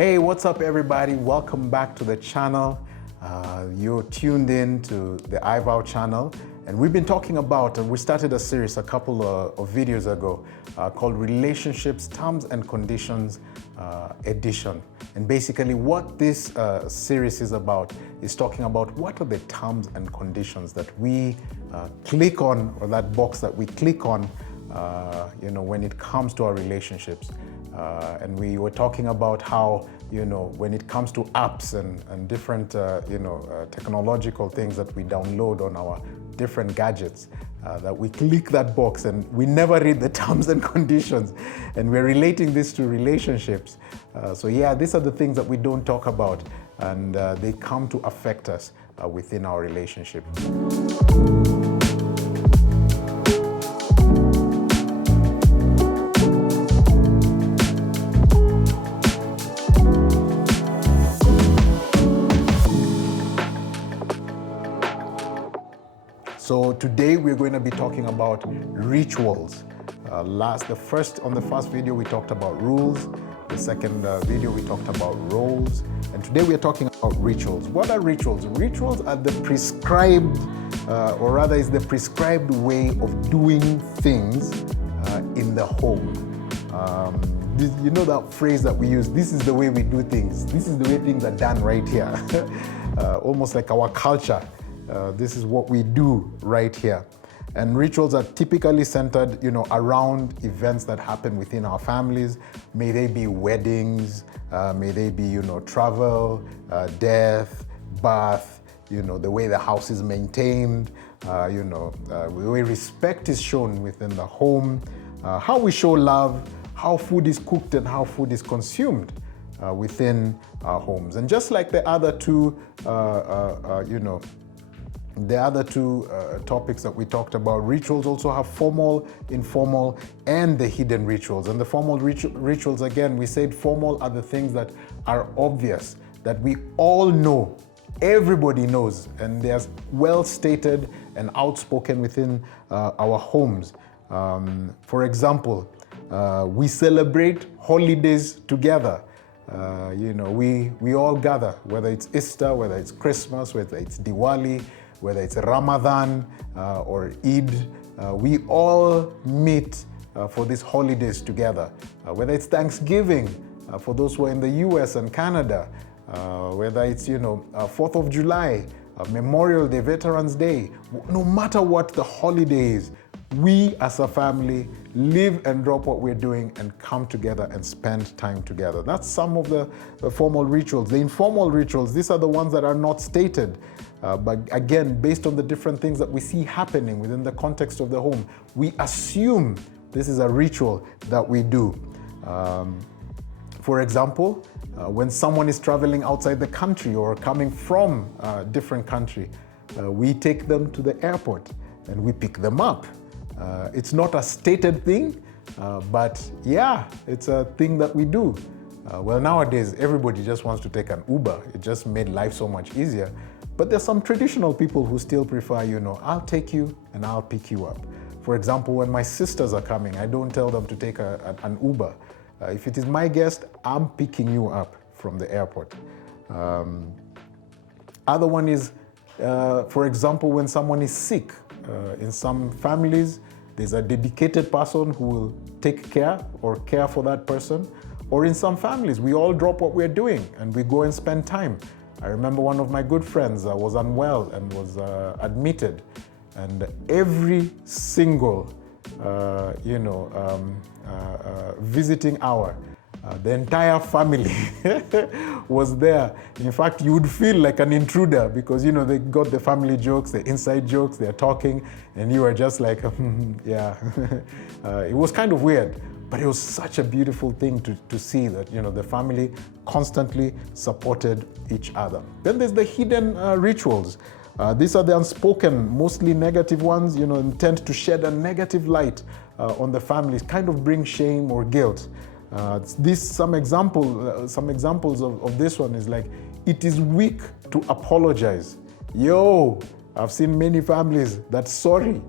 Hey, what's up everybody? Welcome back to the channel. You're tuned in to the iVow channel, and we've been talking about, we started a series a couple of videos ago called Relationships, Terms and Conditions Edition. And basically what this series is about is talking about what are the terms and conditions that we click on, or that box that we click on when it comes to our relationships. And we were talking about how, when it comes to apps and different, technological things that we download on our different gadgets, that we click that box and we never read the terms and conditions. And we're relating this to relationships. So yeah, these are the things that we don't talk about, and they come to affect us within our relationship. So today we're going to be talking about rituals. On the first video we talked about rules. The second video we talked about roles. And today we're talking about rituals. What are rituals? Rituals are the prescribed, is the prescribed way of doing things in the home. You know that phrase that we use, this is the way we do things. This is the way things are done right here. Almost like our culture. This is what we do right here. And rituals are typically centered, around events that happen within our families. May they be weddings, may they be, travel, death, birth, the way the house is maintained, the way respect is shown within the home, how we show love, how food is cooked and how food is consumed within our homes. And just like the other two, topics that we talked about, rituals also have formal, informal, and the hidden rituals. And the formal rituals, again, we said formal are the things that are obvious, that we all know, everybody knows, and they're well stated and outspoken within our homes. For example, we celebrate holidays together. We all gather, whether it's Easter, whether it's Christmas, whether it's Diwali, whether it's Ramadan or Eid, we all meet for these holidays together. Whether it's Thanksgiving for those who are in the US and Canada, whether it's 4th of July, Memorial Day, Veterans Day, no matter what the holiday is, we as a family live and drop what we're doing and come together and spend time together. That's some of the formal rituals. The informal rituals, these are the ones that are not stated. But again, based on the different things that we see happening within the context of the home, we assume this is a ritual that we do. For example, when someone is traveling outside the country or coming from a different country, we take them to the airport and we pick them up. It's not a stated thing, but yeah, it's a thing that we do. Well, nowadays, everybody just wants to take an Uber. It just made life so much easier. But there's some traditional people who still prefer, I'll take you and I'll pick you up. For example, when my sisters are coming, I don't tell them to take an Uber. If it is my guest, I'm picking you up from the airport. Other one is, for example, when someone is sick. In some families, there's a dedicated person who will take care for that person. Or in some families, we all drop what we're doing and we go and spend time. I remember one of my good friends was unwell and was admitted. And every single, visiting hour, the entire family was there. In fact, you would feel like an intruder because, they got the family jokes, the inside jokes, they're talking, and you were just like, yeah. It was kind of weird, but it was such a beautiful thing to see that, the family constantly supported each other. Then there's the hidden rituals. These are the unspoken, mostly negative ones, intend to shed a negative light on the family, kind of bring shame or guilt. Some examples of this one is like, it is weak to apologize. I've seen many families that sorry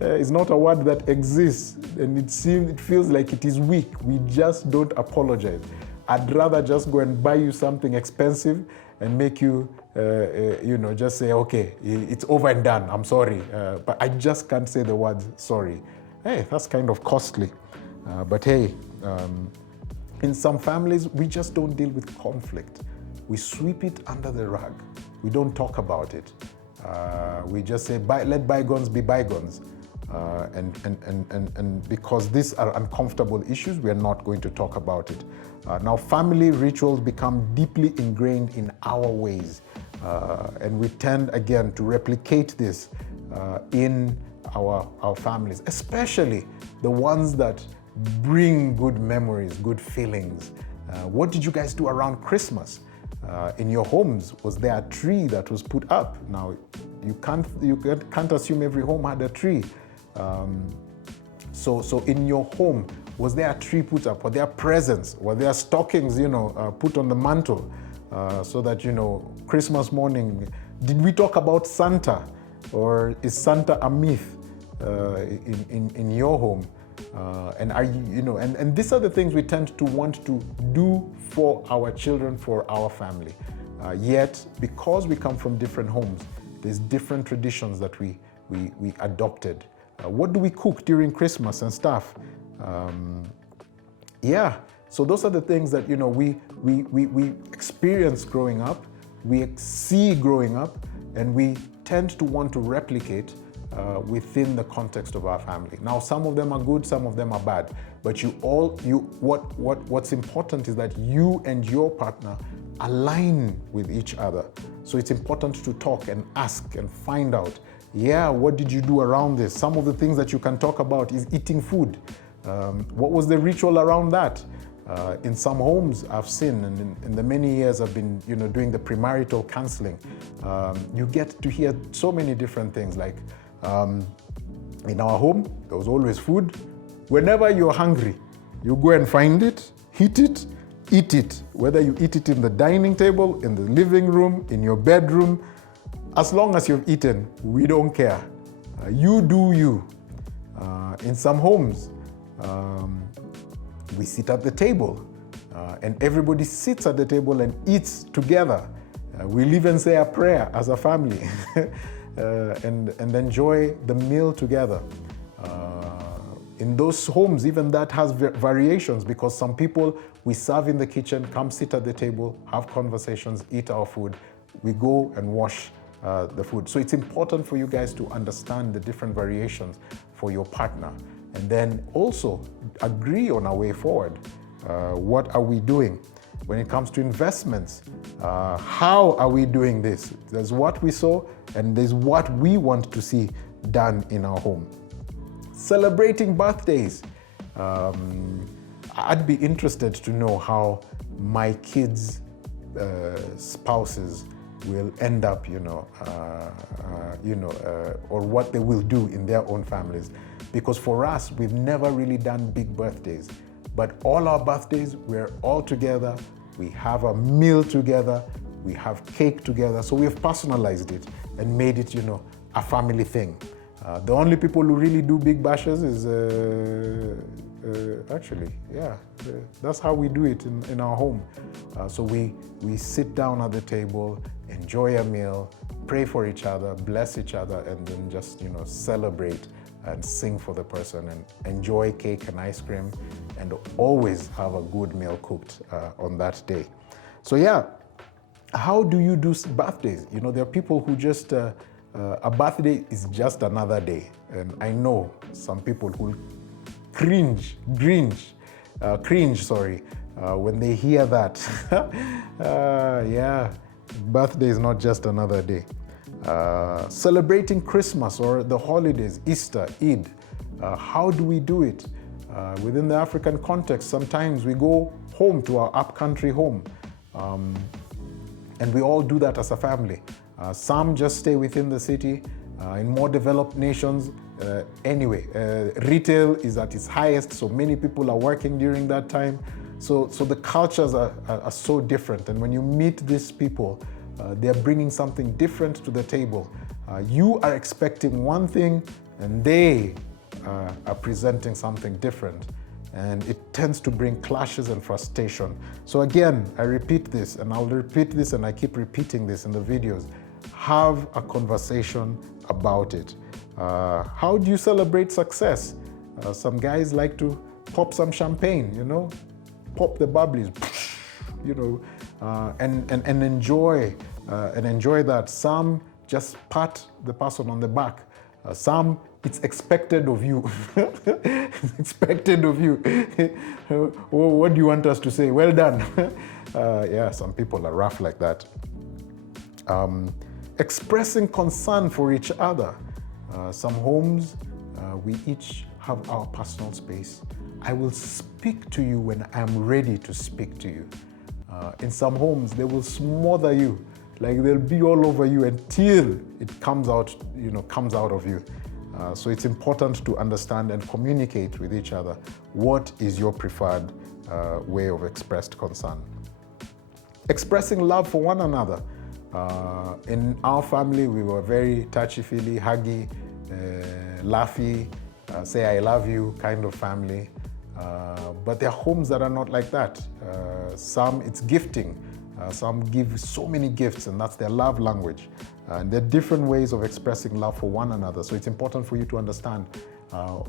is not a word that exists, and it feels like it is weak. We just don't apologize. I'd rather just go and buy you something expensive and make you, just say, okay, it's over and done, I'm sorry. But I just can't say the words sorry. Hey, that's kind of costly. But hey, in some families, we just don't deal with conflict. We sweep it under the rug. We don't talk about it. We just say, let bygones be bygones. And because these are uncomfortable issues, we are not going to talk about it. Now, family rituals become deeply ingrained in our ways. And we tend, again, to replicate this in our families, especially the ones that bring good memories, good feelings. What did you guys do around Christmas? In your homes, was there a tree that was put up? Now, you can't assume every home had a tree. So in your home, was there a tree put up? Were there presents? Were there stockings, put on the mantle? So that, Christmas morning, did we talk about Santa? Or is Santa a myth in your home? And are you, and these are the things we tend to want to do for our children, for our family. Yet, because we come from different homes, there's different traditions that we adopted. What do we cook during Christmas and stuff? So those are the things that we experience growing up, we see growing up, and we tend to want to replicate within the context of our family. Now, some of them are good, some of them are bad, but what's important is that you and your partner align with each other. So it's important to talk and ask and find out, what did you do around this? Some of the things that you can talk about is eating food. What was the ritual around that? In some homes I've seen, and in the many years I've been doing the premarital counselling, you get to hear so many different things like, in our home, there was always food. Whenever you're hungry, you go and find it, heat it, eat it. Whether you eat it in the dining table, in the living room, in your bedroom, as long as you've eaten, we don't care. You do you. In some homes, we sit at the table, and everybody sits at the table and eats together. We'll even say a prayer as a family. And enjoy the meal together. In those homes, even that has variations, because some people, we serve in the kitchen, come sit at the table, have conversations, eat our food. We go and wash the food. So it's important for you guys to understand the different variations for your partner, and then also agree on our way forward. What are we doing? When it comes to investments, how are we doing this? There's what we saw, and there's what we want to see done in our home. Celebrating birthdays. I'd be interested to know how my kids' spouses will end up, or what they will do in their own families. Because for us, we've never really done big birthdays. But all our birthdays, we're all together, we have a meal together, we have cake together. So we have personalized it and made it, a family thing. The only people who really do big bashes is, that's how we do it in our home. So we sit down at the table, enjoy a meal, pray for each other, bless each other, and then just, celebrate and sing for the person and enjoy cake and ice cream, and always have a good meal cooked on that day. So how do you do birthdays? There are people who just, a birthday is just another day. And I know some people who cringe, when they hear that. Birthday is not just another day. Celebrating Christmas or the holidays, Easter, Eid, how do we do it? Within the African context, sometimes we go home to our upcountry home, and we all do that as a family. Some just stay within the city. In more developed nations, retail is at its highest, so many people are working during that time. So the cultures are so different, and when you meet these people, they're bringing something different to the table. You are expecting one thing, and they are presenting something different. and it tends to bring clashes and frustration. So again, I repeat this, and I'll repeat this, and I keep repeating this in the videos. Have a conversation about it. How do you celebrate success? Some guys like to pop some champagne, pop the bubblies, and enjoy that. Some just pat the person on the back. Some, it's expected of you. It's expected of you. What do you want us to say? Well done. Yeah, some people are rough like that. Expressing concern for each other. Some homes, we each have our personal space. I will speak to you when I'm ready to speak to you. In some homes, they will smother you. Like they'll be all over you until it comes out of you. So it's important to understand and communicate with each other. What is your preferred way of expressed concern? Expressing love for one another. In our family, we were very touchy-feely, huggy, laughy, say I love you kind of family. But there are homes that are not like that. Some, it's gifting. Some give so many gifts, and that's their love language. And there are different ways of expressing love for one another. So it's important for you to understand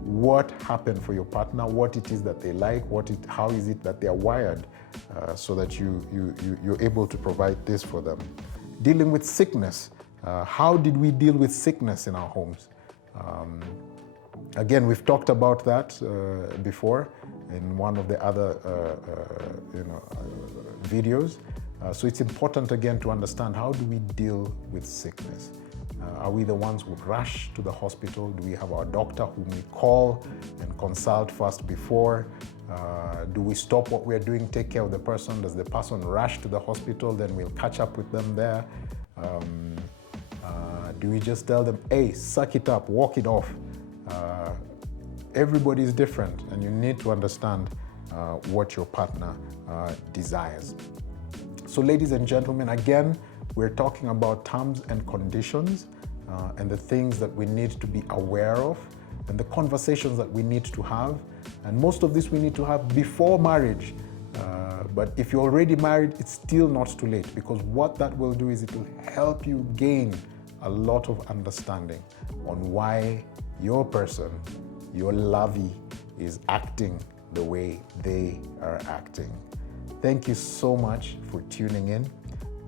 what happened for your partner, what it is that they like, how is it that they're wired, so that you're able to provide this for them. Dealing with sickness. How did we deal with sickness in our homes? Again, we've talked about that before in one of the other videos. So it's important again to understand, how do we deal with sickness? Are we the ones who rush to the hospital? Do we have our doctor whom we call and consult first before? Do we stop what we're doing, take care of the person? Does the person rush to the hospital? Then we'll catch up with them there. Do we just tell them, hey, suck it up, walk it off? Everybody is different, and you need to understand what your partner desires. So ladies and gentlemen, again, we're talking about terms and conditions and the things that we need to be aware of and the conversations that we need to have. And most of this we need to have before marriage. But if you're already married, it's still not too late, because what that will do is it will help you gain a lot of understanding on why your person, your lovey, is acting the way they are acting. Thank you so much for tuning in.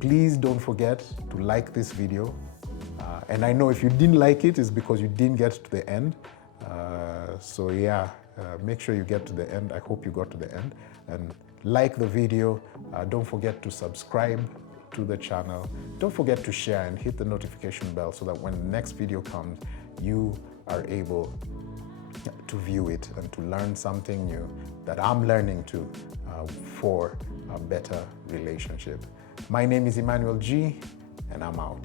Please don't forget to like this video. And I know if you didn't like it, it's because you didn't get to the end. So yeah, make sure you get to the end. I hope you got to the end. And like the video. Don't forget to subscribe to the channel. Don't forget to share and hit the notification bell so that when the next video comes, you are able to view it and to learn something new that I'm learning too for a better relationship. My name is Emmanuel G, and I'm out.